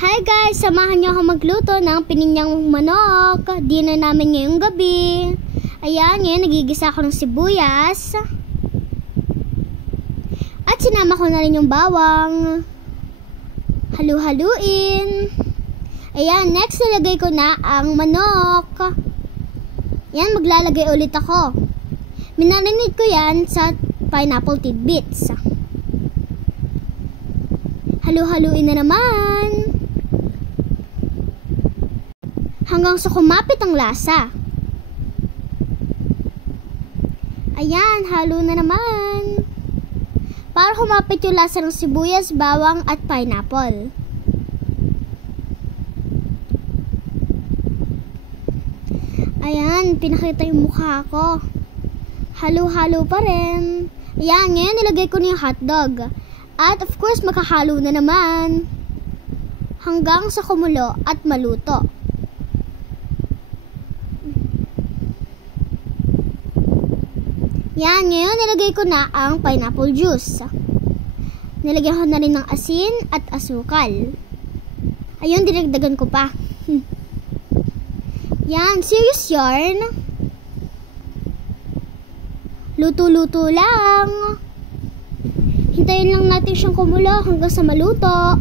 Hi guys! Samahan niyo ako magluto ng pininyang manok. Dinner namin ngayong gabi. Ayan, ngayon nagigisa ako ng sibuyas. At sinama ko na rin yung bawang. Halu-haluin. Ayan, next nilagay ko na ang manok. Ayan, maglalagay ulit ako. Minarinate ko yan sa pineapple tidbits. Halu-haluin na naman. Hanggang sa kumapit ang lasa. Ayan, halo na naman. Para kumapit yung lasa ng sibuyas, bawang at pineapple. Ayan, pinakita yung mukha ko. Halo-halo pa rin. Ayan, ngayon nilagay ko na yung hotdog. At of course, makahalo na naman. Hanggang sa kumulo at maluto. Yan, ngayon nilagay ko na ang pineapple juice. Nilagyan ko na rin ng asin at asukal. Ayun, dinagdagan ko pa. Yan, serious yarn. Luto-luto lang. Hintayin lang natin siyang kumulo hanggang sa maluto.